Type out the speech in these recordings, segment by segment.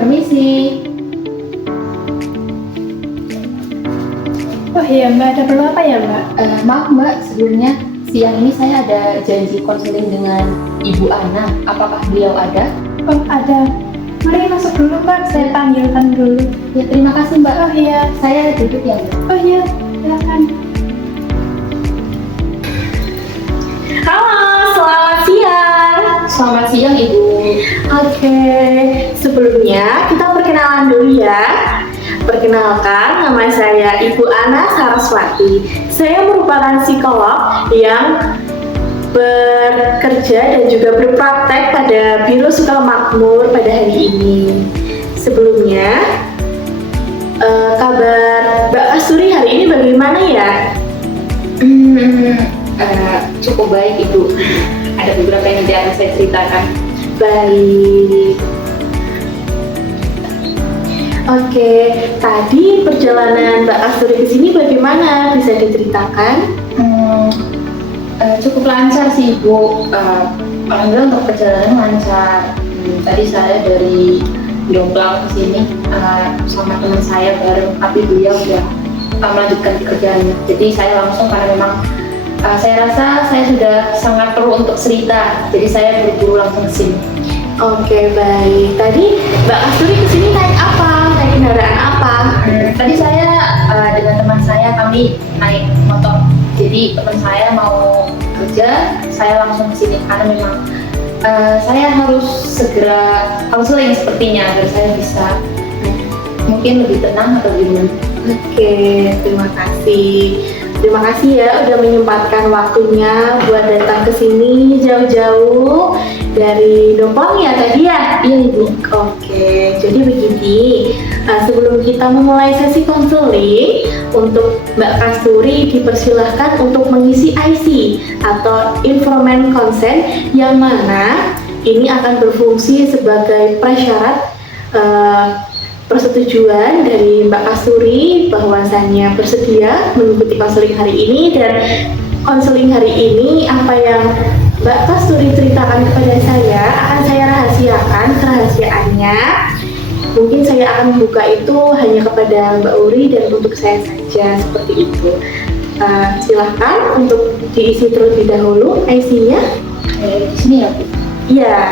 Permisi. Oh iya Mbak, ada perlu apa ya Mbak? Maaf Mbak, sebelumnya siang ini saya ada janji konseling dengan Ibu Ana. Apakah beliau ada? Oh ada. Mari masuk dulu Mbak, saya panggilkan dulu. Ya, terima kasih Mbak. Oh iya, Saya duduk ya Mbak. oh iya, silakan. Halo, selamat siang. Selamat siang Ibu. Oke, sebelumnya kita perkenalan dulu ya. Perkenalkan, nama saya Ibu Ana Saraswati. Saya merupakan psikolog yang bekerja dan juga berpraktek pada Biro Sukamakmur pada hari ini. Sebelumnya, kabar Mbak Kasturi hari ini bagaimana ya? Cukup baik Ibu. Ada beberapa yang nanti akan saya ceritakan. Baik. Oke, tadi perjalanan Mbak Kasturi ke sini bagaimana? Bisa diceritakan? Cukup lancar sih Ibu. Alhamdulillah untuk perjalanan lancar. Tadi saya dari Jombang ke sini sama teman saya bareng, tapi beliau udah melanjutkan pekerjaannya. Jadi saya langsung karena memang saya rasa saya sudah sangat perlu untuk cerita. Jadi saya buru-buru langsung ke sini. Oke, baik. Tadi Mbak Kasturi ke sini naik apa? Naik kendaraan apa? Tadi saya dengan teman saya kami naik motor. Jadi teman saya mau kerja, saya langsung ke sini karena memang saya harus segera konseling sepertinya agar saya bisa mungkin lebih tenang atau gimana. Oke, terima kasih. Terima kasih ya udah menyempatkan waktunya buat datang ke sini jauh-jauh dari Dompong ya tadi ya? Iya Ibu. Oke, jadi begini, sebelum kita memulai sesi konseling, untuk Mbak Kasturi dipersilahkan untuk mengisi IC atau Information Consent yang mana ini akan berfungsi sebagai prasyarat persetujuan dari Mbak Kasturi bahwasannya bersedia mengikuti konseling hari ini, dan konseling hari ini apa yang Mbak Kasturi ceritakan kepada saya akan saya rahasiakan kerahasiaannya. Mungkin saya akan membuka itu hanya kepada Mbak Uri dan untuk saya saja, seperti itu. Silahkan untuk diisi terlebih dahulu IC-nya. Di sini ya Bu. Iya.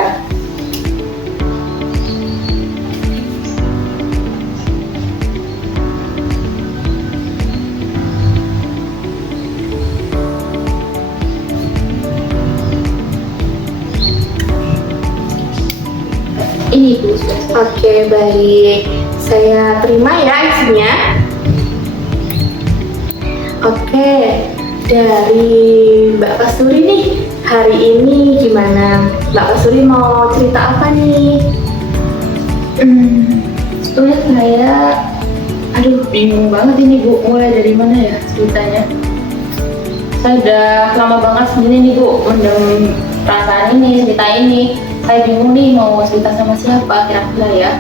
Ini Bu sudah selesai. Oke, baik. Saya terima ya isinya. Oke, dari Mbak Kasturi nih, hari ini gimana? Mbak Kasturi mau cerita apa nih? Sebetulnya saya, bingung banget ini Bu, mulai dari mana ya ceritanya. Saya udah lama banget sendiri nih Bu, mendem perasaan ini, cerita ini. Saya bingung nih mau cerita sama siapa kira-kira ya.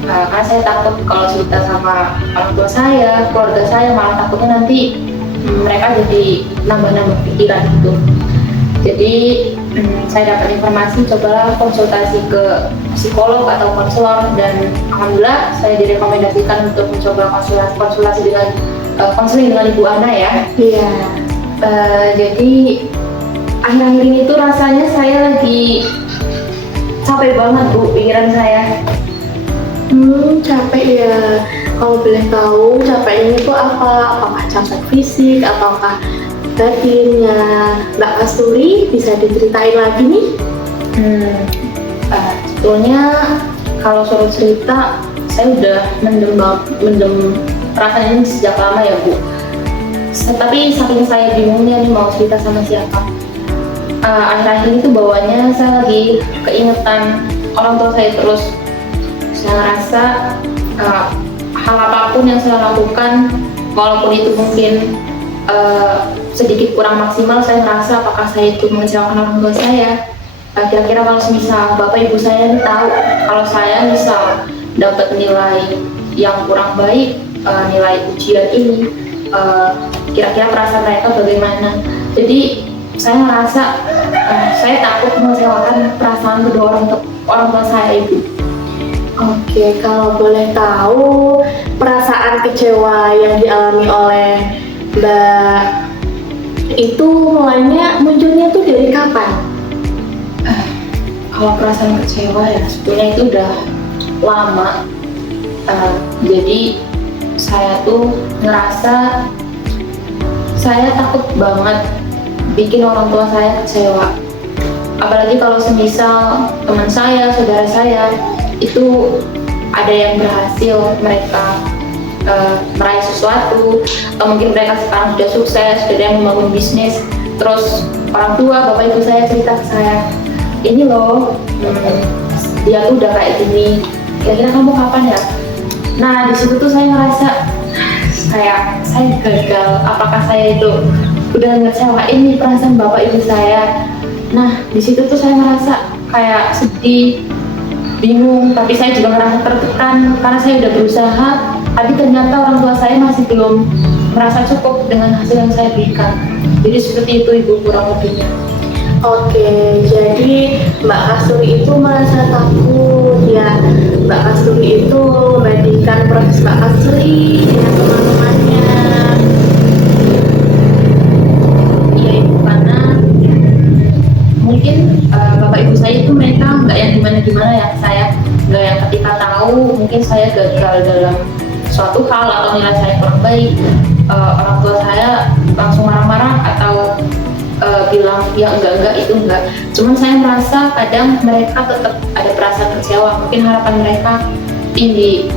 Karena saya takut kalau cerita sama orang tua saya, keluarga saya, malah takutnya nanti mereka jadi nambah-nambah pikiran gitu. Jadi saya dapat informasi, cobalah konsultasi ke psikolog atau konselor, dan alhamdulillah saya direkomendasikan untuk mencoba konsultasi dengan konseling dengan Ibu Ana ya. Iya. Jadi akhir-akhir ini tuh rasanya saya lagi capek banget Bu, pikiran saya. Capek ya. Kalau boleh tahu capeknya itu apa? Apakah capek fisik ataukah batinnya? Mbak Kasturi bisa diceritain lagi nih? Sebetulnya kalau suruh cerita, saya udah mendem perasaan ini sejak lama ya Bu. Tapi saking saya bingungnya nih mau cerita sama siapa. Akhir-akhir ini tuh bawaannya saya lagi keingetan orang tua saya terus. Saya ngerasa hal apapun yang saya lakukan, walaupun itu mungkin sedikit kurang maksimal, saya ngerasa apakah saya itu mengecewakan orang tua saya. Kira-kira kalau misal bapak ibu saya nih tahu kalau saya misal dapat nilai yang kurang baik, nilai ujian ini, kira-kira perasaan mereka bagaimana. Jadi saya ngerasa saya takut mengecewakan perasaan kedua orang tua saya, Ibu. Oke, kalau boleh tahu perasaan kecewa yang dialami oleh Mbak itu munculnya tuh dari kapan? Kalau perasaan kecewa ya sebenarnya itu udah lama. Jadi saya tuh ngerasa saya takut banget bikin orang tua saya kecewa. Apalagi kalau semisal teman saya, saudara saya itu ada yang berhasil, mereka meraih sesuatu, atau mungkin mereka sekarang sudah sukses, sudah ada yang membangun bisnis, terus orang tua, bapak ibu saya cerita ke saya, ini loh, dia tuh udah kayak gini, kira-kira kamu kapan ya? Nah di situ tuh saya ngerasa saya gagal. Apakah saya itu udah ngecewain nih perasaan bapak ibu saya? Nah di situ tuh saya ngerasa kayak sedih, bingung, tapi saya juga merasa tertekan karena saya udah berusaha, tapi ternyata orang tua saya masih belum merasa cukup dengan hasil yang saya berikan. Jadi seperti itu ibu kurang lebihnya. Oke, jadi Mbak Kasturi itu merasa takut ya. Mbak Kasturi itu membandingkan proses Mbak Kasturi dengan teman-temannya. Iya ibu, karena mungkin bapak ibu saya itu mereka nggak yang gimana-gimana ya, saya nggak yang ketika tahu mungkin saya gagal dalam suatu hal atau nilai saya kurang baik, orang tua saya langsung marah-marah atau bilang ya enggak itu enggak. Cuman saya merasa kadang mereka tetap ada perasaan kecewa. Mungkin harapan mereka tinggi,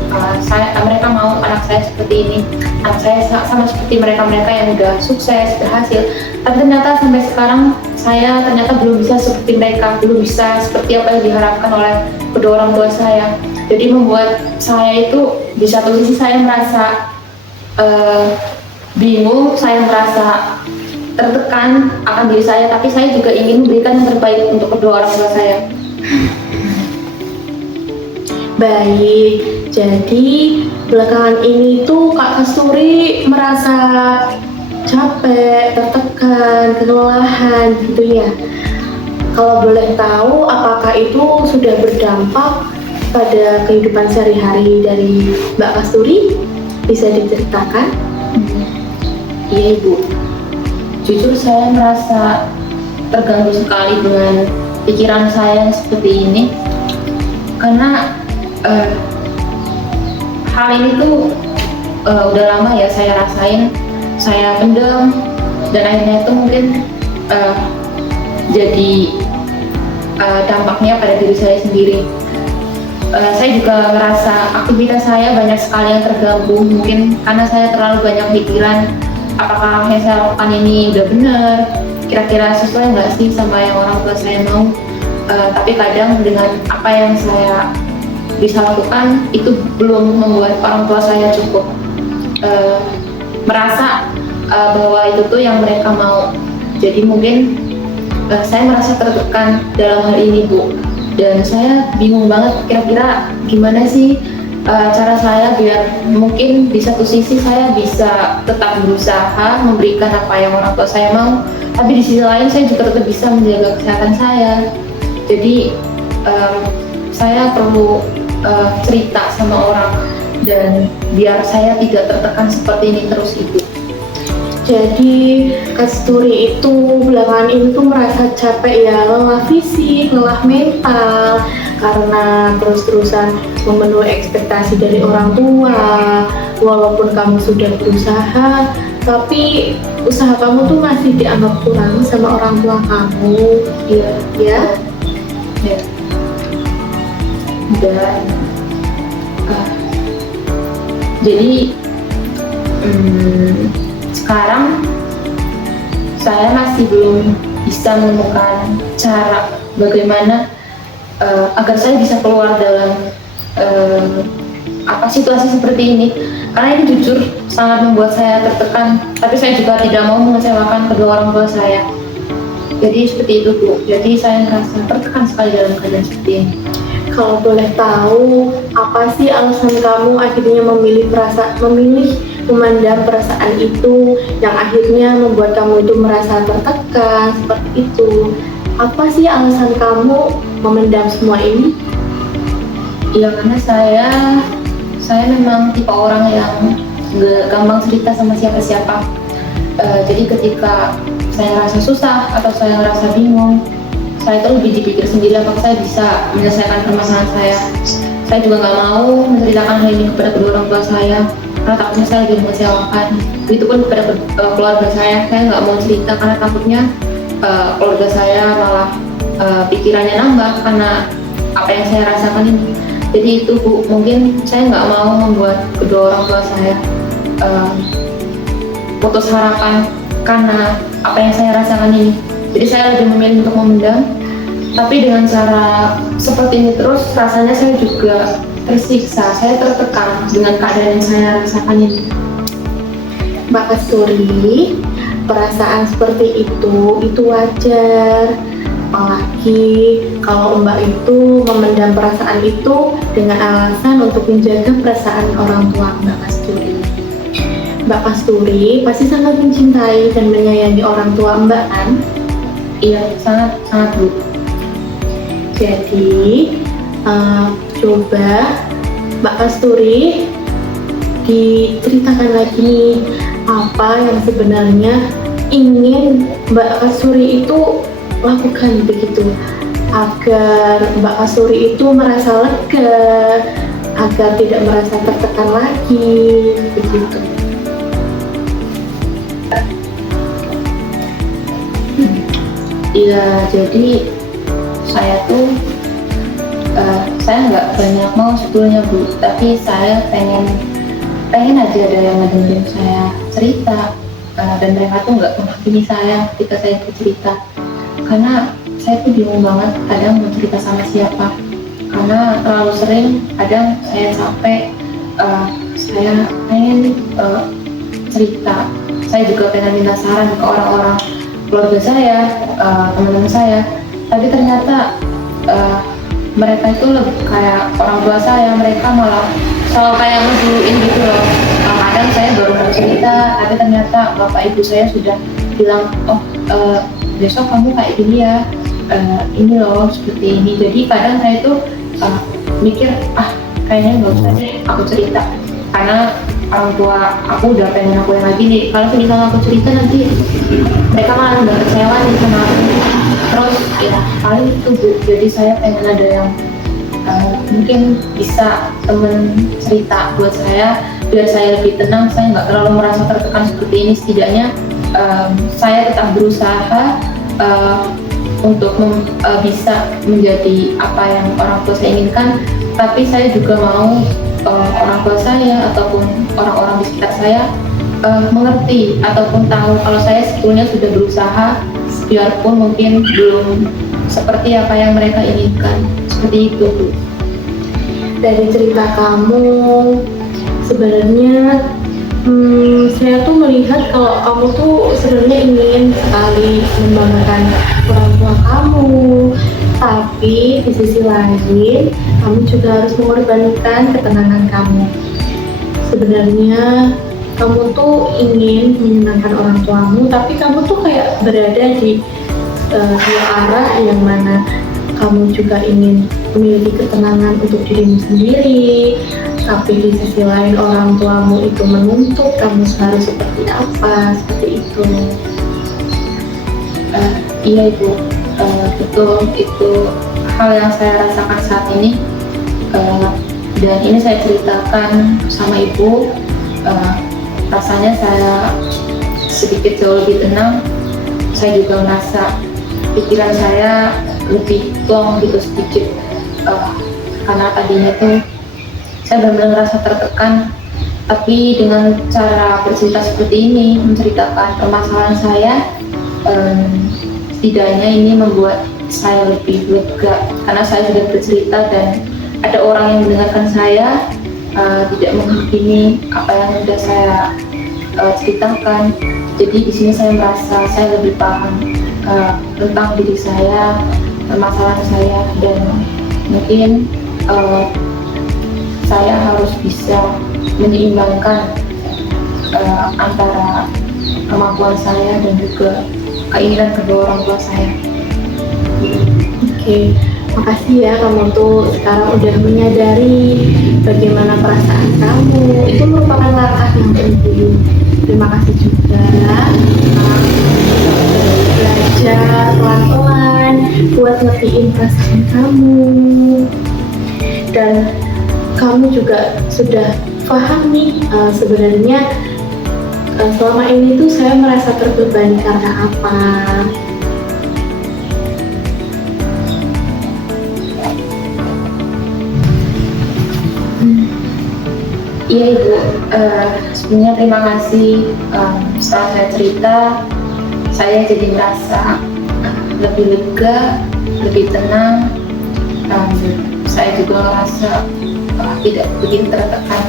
mereka mau anak saya seperti ini, anak saya sama seperti mereka yang udah sukses berhasil. Tapi ternyata sampai sekarang saya ternyata belum bisa seperti mereka, belum bisa seperti apa yang diharapkan oleh kedua orang tua saya. Jadi membuat saya itu di satu sisi saya merasa bingung, saya merasa tertekan akan diri saya, tapi saya juga ingin memberikan yang terbaik untuk kedua orang tua saya. Baik, jadi belakangan ini tuh Kak Kasturi merasa capek, tertekan, kelelahan gitu ya. Kalau boleh tahu, apakah itu sudah berdampak pada kehidupan sehari-hari dari Mbak Kasturi? Bisa diceritakan? Iya ibu, jujur saya merasa terganggu sekali dengan pikiran saya yang seperti ini, karena hal ini tuh udah lama ya saya rasain, saya pendam, dan akhirnya itu mungkin jadi dampaknya pada diri saya sendiri. Saya juga ngerasa aktivitas saya banyak sekali yang terganggu, mungkin karena saya terlalu banyak pikiran, apakah yang saya lakukan ini udah benar, kira-kira sesuai nggak sih sama yang orang tua saya mau. Tapi kadang dengan apa yang saya bisa lakukan itu belum membuat orang tua saya cukup merasa bahwa itu tuh yang mereka mau. Jadi mungkin saya merasa tertekan dalam hal ini Bu, dan saya bingung banget kira-kira gimana sih cara saya biar mungkin di satu sisi saya bisa tetap berusaha memberikan apa yang orang tua saya mau, tapi di sisi lain saya juga tetap bisa menjaga kesehatan saya. Jadi saya perlu cerita sama orang dan biar saya tidak tertekan seperti ini terus Ibu. Jadi Kasturi itu belakangan ini tuh merasa capek ya, lelah fisik, lelah mental karena terus-terusan memenuhi ekspektasi dari orang tua. Walaupun kamu sudah berusaha, tapi usaha kamu tuh masih dianggap kurang sama orang tua kamu. Iya, Ya. ya. Dan jadi sekarang saya masih belum bisa menemukan cara bagaimana agar saya bisa keluar dalam situasi seperti ini, karena ini jujur sangat membuat saya tertekan, tapi saya juga tidak mau mengecewakan kedua orang tua saya. Jadi seperti itu Bu, jadi saya merasa tertekan sekali dalam keadaan seperti ini. Kalau boleh tahu, apa sih alasan kamu akhirnya memilih memendam perasaan itu yang akhirnya membuat kamu itu merasa tertekan seperti itu? Apa sih alasan kamu memendam semua ini? Iya, karena saya memang tipe orang yang gak gampang cerita sama siapa-siapa. Jadi ketika saya ngerasa susah atau saya ngerasa bingung, saya itu lebih dipikir sendiri apakah saya bisa menyelesaikan permasalahan saya. Saya juga nggak mau menceritakan hal ini kepada kedua orang tua saya, karena takutnya saya lebih mengecewakan. Begitupun kepada keluarga saya nggak mau cerita karena takutnya keluarga saya malah pikirannya nambah karena apa yang saya rasakan ini. Jadi itu Bu, mungkin saya nggak mau membuat kedua orang tua saya putus harapan karena apa yang saya rasakan ini. Jadi saya lebih memilih untuk memendam. Tapi dengan cara seperti ini terus, rasanya saya juga tersiksa, saya tertekan dengan keadaan yang saya rasakan ini. Mbak Kasturi, perasaan seperti itu wajar. Apalagi kalau Mbak itu memendam perasaan itu dengan alasan untuk menjaga perasaan orang tua Mbak Kasturi. Mbak Kasturi pasti sangat mencintai dan menyayangi orang tua Mbak kan? Iya, sangat Bu. Jadi coba Mbak Kasturi diceritakan lagi nih apa yang sebenarnya ingin Mbak Kasturi itu lakukan begitu agar Mbak Kasturi itu merasa lega, agar tidak merasa tertekan lagi begitu. Iya, jadi saya tuh saya nggak banyak mau sebetulnya Bu, tapi saya pengen aja ada yang ngedengerin saya cerita, dan mereka tuh nggak menghakimi saya ketika saya bercerita, karena saya tuh bingung banget kadang mau cerita sama siapa, karena terlalu sering kadang saya sampai saya pengen cerita, saya juga pengen minta saran ke orang-orang keluarga saya, teman-teman saya, tapi ternyata mereka itu lebih kayak orang tua saya, mereka malah selalu kayak ngeduluin gitu loh. Kadang saya baru mau cerita, tapi ternyata bapak ibu saya sudah bilang, oh besok kamu kayak gini ya, ini loh seperti ini. Jadi kadang saya itu mikir, kayaknya nggak usah deh aku cerita, karena orang tua aku udah pengen aku yang lagi nih. Kalau misalnya aku cerita nanti mereka malah nggak kecewa nih sama aku. Terus ya paling itu Bu, jadi saya pengen ada yang mungkin bisa temen cerita buat saya, biar saya lebih tenang, saya nggak terlalu merasa tertekan seperti ini. Setidaknya saya tetap berusaha untuk bisa menjadi apa yang orang tua saya inginkan, tapi saya juga mau orang tua saya ataupun orang-orang di sekitar saya mengerti ataupun tahu kalau saya sebetulnya sudah berusaha, biarpun mungkin belum seperti apa yang mereka inginkan. Seperti itu Bu. Dari cerita kamu sebenarnya saya tuh melihat kalau kamu tuh sebenarnya ingin sekali membanggakan orang tua kamu, tapi di sisi lain kamu juga harus mengorbankan ketenangan kamu. Sebenarnya kamu tuh ingin menyenangkan orang tuamu, tapi kamu tuh kayak berada di dua arah, yang mana kamu juga ingin memiliki ketenangan untuk dirimu sendiri, tapi di sisi lain orang tuamu itu menuntut kamu harus seperti apa, seperti itu. Iya Ibu, betul, itu hal yang saya rasakan saat ini, dan ini saya ceritakan sama Ibu. Rasanya saya sedikit jauh lebih tenang. Saya juga merasa pikiran saya lebih plong gitu sedikit, karena tadinya tuh saya benar-benar merasa tertekan, tapi dengan cara bercerita seperti ini, menceritakan permasalahan saya, setidaknya ini membuat saya lebih lega, karena saya sudah bercerita dan ada orang yang mendengarkan saya, tidak menghakimi apa yang sudah saya ceritakan. Jadi di sini saya merasa saya lebih paham tentang diri saya, permasalahan saya, dan mungkin saya harus bisa menyeimbangkan antara kemampuan saya dan juga keinginan kedua orang tua saya. Oke, Makasih ya kamu tuh sekarang udah menyadari bagaimana perasaan kamu. Itu merupakan langkah yang penting. Terima kasih juga belajar pelan-pelan buat ngertiin perasaan kamu. Dan kamu juga sudah paham nih sebenarnya selama ini tuh saya merasa terbebani karena apa. Iya Ibu, sebenarnya terima kasih. Setelah saya cerita, saya jadi merasa lebih lega, lebih tenang. Saya juga merasa tidak begitu tertekan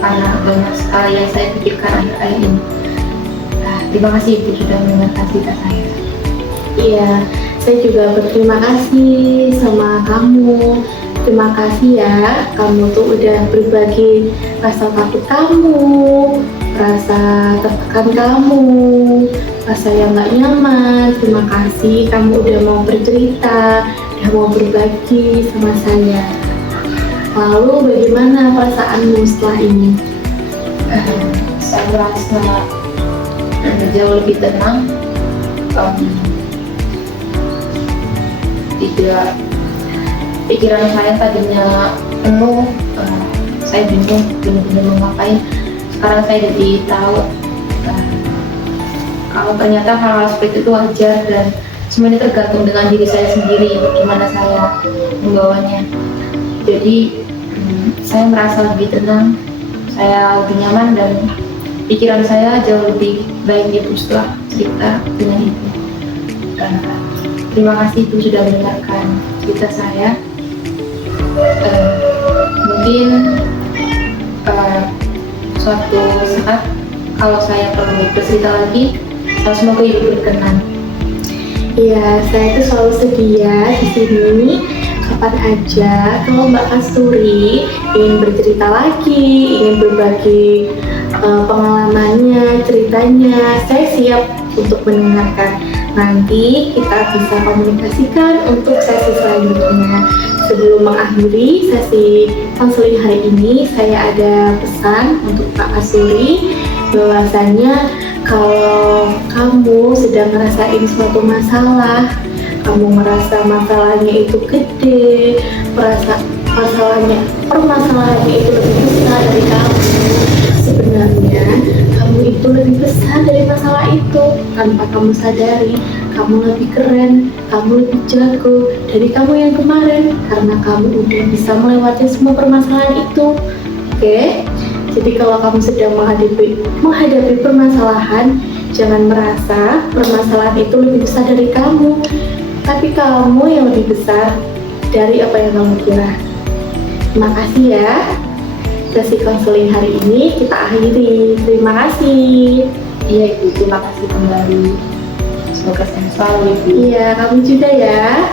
karena banyak sekali yang saya pikirkan akhir-akhir ini. Terima kasih Ibu sudah mendengarkan cerita saya. Iya, saya juga berterima kasih sama kamu. Terima kasih ya, kamu tuh udah berbagi rasa takut kamu, rasa tertekan kamu, rasa yang gak nyaman. Terima kasih kamu udah mau bercerita, udah mau berbagi sama saya. Lalu bagaimana perasaanmu setelah ini? Saya merasa jauh lebih tenang. Tidak, pikiran saya tadinya penuh, saya bingung benar-benar mau ngapain. Sekarang saya jadi tahu kalau ternyata hal-hal seperti itu wajar dan semuanya tergantung dengan diri saya sendiri bagaimana saya membawanya. Jadi saya merasa lebih tenang, saya lebih nyaman dan pikiran saya jauh lebih baik Ibu setelah cerita dengan Ibu. Terima kasih Ibu sudah mendengarkan cerita saya. Mungkin suatu saat kalau saya perlu bercerita lagi, semoga Ibu berkenan. Iya, saya itu selalu sedia di sini kapan aja kalau Mbak Kasturi ingin bercerita lagi, ingin berbagi pengalamannya, ceritanya, saya siap untuk mendengarkan. Nanti kita bisa komunikasikan untuk sesi selanjutnya. Sebelum mengakhiri sesi konseling hari ini, saya ada pesan untuk Pak Kasturi bahwasanya kalau kamu sedang ngerasain suatu masalah, kamu merasa masalahnya itu gede, merasa permasalahannya itu lebih besar dari kamu, sebenarnya kamu itu lebih besar dari masalah itu. Tanpa kamu sadari, kamu lebih keren, kamu lebih jago dari kamu yang kemarin karena kamu udah bisa melewati semua permasalahan itu. Oke? Jadi kalau kamu sedang menghadapi permasalahan, jangan merasa permasalahan itu lebih besar dari kamu, tapi kamu yang lebih besar dari apa yang kamu kira. Terima kasih ya. Sesi konseling hari ini kita akhiri. Terima kasih. Iya Ibu, terima kasih kembali. Semoga sehat selalu Ibu. Iya, kamu juga ya.